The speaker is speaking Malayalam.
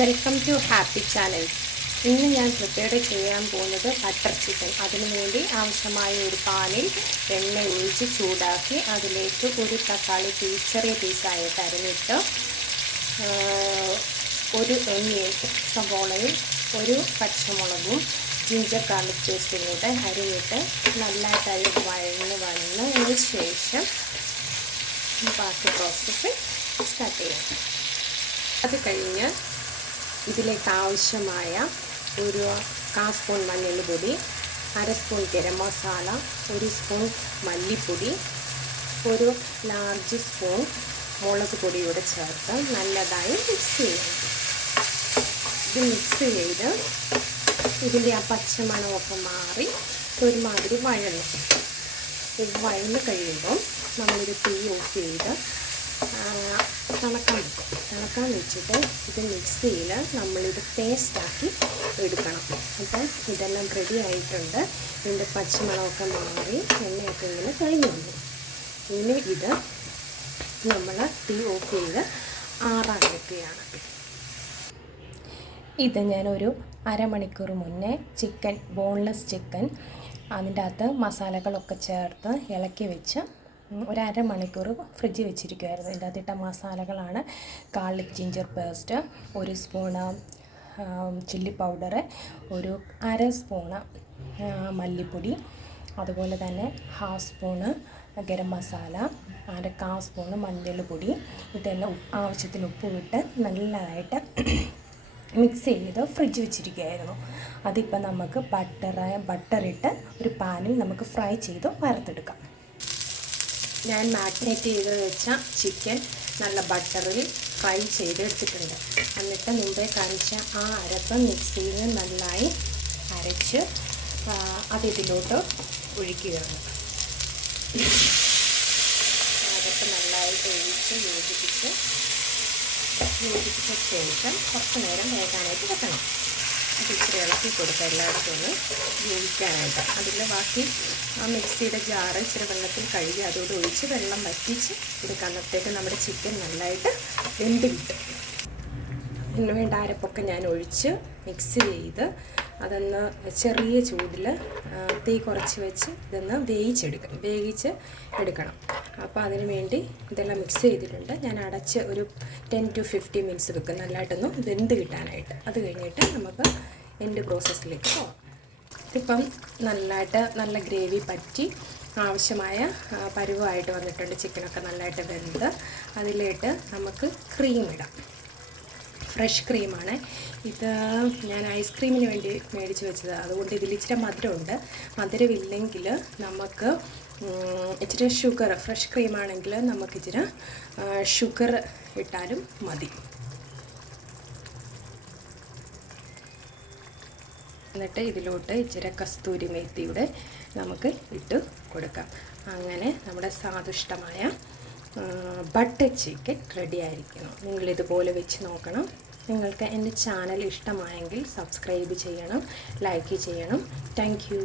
Welcome to happy channel. ഇന്ന് ഞാൻ പ്രിപ്പയർ ചെയ്യാൻ പോകുന്നത് ബട്ടർ ചിക്കൻ. അതിനുവേണ്ടി ആവശ്യമായ ഒരു പാനിൽ എണ്ണ ഒഴിച്ച് ചൂടാക്കി അതിലേക്ക് ഒരു തക്കാളി ചെറിയ പീസായിട്ട് അരിഞ്ഞിട്ട് ഒരു സവോളയും ഒരു പച്ചമുളകും ജിഞ്ചർ ഗാർലിക് പേസ്റ്റും കൂടെ അരിഞ്ഞിട്ട് നല്ലതായിട്ട് അത് വന്നതിന് ശേഷം ബാക്കി പ്രോസസ്സ് സ്റ്റാർട്ട് ചെയ്യാം. അത് കഴിഞ്ഞ് ഇതിലേക്ക് ആവശ്യമായ ഒരു 1/4 സ്പൂൺ മഞ്ഞൾപ്പൊടി, 1/2 സ്പൂൺ ഗരം മസാല, 1 സ്പൂൺ മല്ലിപ്പൊടി, ഒരു ലാർജ് സ്പൂൺ മുളക് പൊടിയോടെ ചേർത്ത് നല്ലതായി മിക്സ് ചെയ്യണം. ഇത് മിക്സ് ചെയ്ത് ഇതിൻ്റെ ആ പച്ചമണമൊക്കെ മാറി ഒരുമാതിരി ഇത് വഴന്ന് കഴിയുമ്പം നമ്മളിത് തീ ഓഫ് ചെയ്ത് തിളക്കാൻ വെച്ചിട്ട് ഇത് മിക്സിയിൽ നമ്മളിത് പേസ്റ്റാക്കി എടുക്കണം. അപ്പം ഇതെല്ലാം റെഡി ആയിട്ടുണ്ട്. ഇതിൻ്റെ പച്ചമണമൊക്കെ മാറി എണ്ണയൊക്കെ ഇങ്ങനെ കഴിഞ്ഞു വന്നു. ഇനി ഇത് നമ്മൾ തീ ഓഫ് ചെയ്ത് ആറാൻ വെക്കുകയാണ്. ഇത് ഞാനൊരു അരമണിക്കൂർ മുന്നേ ബോൺലെസ് ചിക്കൻ അതിൻ്റെ അകത്ത് മസാലകളൊക്കെ ചേർത്ത് ഇളക്കി വെച്ച് ഒരു അരമണിക്കൂർ ഫ്രിഡ്ജിൽ വെച്ചിരിക്കുമായിരുന്നു. ഇതിൻ്റെ അകത്തിട്ട മസാലകളാണ് garlic ginger paste, 1 spoon chilli powder, ഒരു 1/2 സ്പൂണ് മല്ലിപ്പൊടി, അതുപോലെ തന്നെ 1/2 സ്പൂണ് ഗരം മസാല, 1/4 സ്പൂണ് മഞ്ഞൾപ്പൊടി. ഇതെല്ലാം ആവശ്യത്തിന് ഉപ്പ് വിട്ട് നല്ലതായിട്ട് മിക്സ് ചെയ്ത് ഫ്രിഡ്ജ് വെച്ചിരിക്കുകയായിരുന്നു. അതിപ്പോൾ നമുക്ക് ബട്ടറിട്ട് ഒരു പാനിൽ നമുക്ക് ഫ്രൈ ചെയ്ത് വറുത്തെടുക്കാം. ഞാൻ മാഗ്നേറ്റ് ചെയ്ത് വെച്ച ചിക്കൻ നല്ല ബട്ടറിൽ ഫ്രൈ ചെയ്തെടുത്തിട്ടുണ്ട്. എന്നിട്ട് മുമ്പേ കാണിച്ച ആ അരപ്പ് മിക്സിയിൽ നന്നായി അരച്ച് അതിലോട്ട് ഒഴിക്കുകയാണ്. അരപ്പ് നന്നായിട്ട് ഒഴിച്ച് യോജിപ്പിച്ച ശേഷം കുറച്ച് നേരം വേകാനായിട്ട് വെക്കണം. അത് ഇച്ചിരി ഇളക്കി കൊടുക്കുക, എല്ലായിടത്തും ഒന്ന് യോജിക്കാനായിട്ട്. അതിൽ ബാക്കി ആ മിക്സിയുടെ ജാറ് ഇച്ചിരി വെള്ളത്തിൽ കഴുകി അതോട് ഒഴിച്ച് വെള്ളം വറ്റിച്ച് എടുക്കുക. അന്നത്തേക്ക് നമ്മുടെ ചിക്കൻ നല്ലതായിട്ട് വെന്ത് കിട്ടും. അതിന് വേണ്ട അരപ്പൊക്കെ ഞാൻ ഒഴിച്ച് മിക്സ് ചെയ്ത് അതൊന്ന് ചെറിയ ചൂടിൽ തീ കുറച്ച് വെച്ച് ഇതൊന്ന് വേവിച്ച് എടുക്കണം. അപ്പോൾ അതിന് വേണ്ടി ഇതെല്ലാം മിക്സ് ചെയ്തിട്ടുണ്ട്. ഞാൻ അടച്ച് ഒരു 10 to 15 മിനിറ്റ്സ് വെക്കും നല്ലതായിട്ടൊന്ന് വെന്ത് കിട്ടാനായിട്ട്. അത് കഴിഞ്ഞിട്ട് നമുക്ക് എൻ്റെ പ്രോസസ്സിലേക്ക് പോകാം. ഇപ്പം നല്ല ഗ്രേവി പറ്റി ആവശ്യമായ പരുവമായിട്ട് വന്നിട്ടുണ്ട്. ചിക്കനൊക്കെ നല്ലതായിട്ട് വെന്ത് അതിലേക്ക് നമുക്ക് ക്രീം ഇടാം. ഫ്രഷ് ക്രീമാണ് ഇത്. ഞാൻ ഐസ്ക്രീമിന് വേണ്ടി മേടിച്ച് വെച്ചത്. അതുകൊണ്ട് ഇതിൽ ഇച്ചിരി മധുരമുണ്ട്. മധുരമില്ലെങ്കിൽ നമുക്ക് ഇച്ചിരി ഷുഗർ, ഫ്രഷ് ക്രീമാണെങ്കിൽ നമുക്കിച്ചിരി ഷുഗർ ഇട്ടാലും മതി. എന്നിട്ട് ഇതിലോട്ട് ഇച്ചിരി കസ്തൂരി മേത്തിയുടെ നമുക്ക് ഇട്ട് കൊടുക്കാം. അങ്ങനെ നമ്മുടെ സ്വാദിഷ്ടമായ ബട്ടർ ചിക്കൻ റെഡി ആയിരിക്കണം. നിങ്ങളിതുപോലെ വെച്ച് നോക്കണം. നിങ്ങൾക്ക് എൻ്റെ ചാനൽ ഇഷ്ടമായെങ്കിൽ സബ്സ്ക്രൈബ് ചെയ്യണം, ലൈക്ക് ചെയ്യണം. Thank you.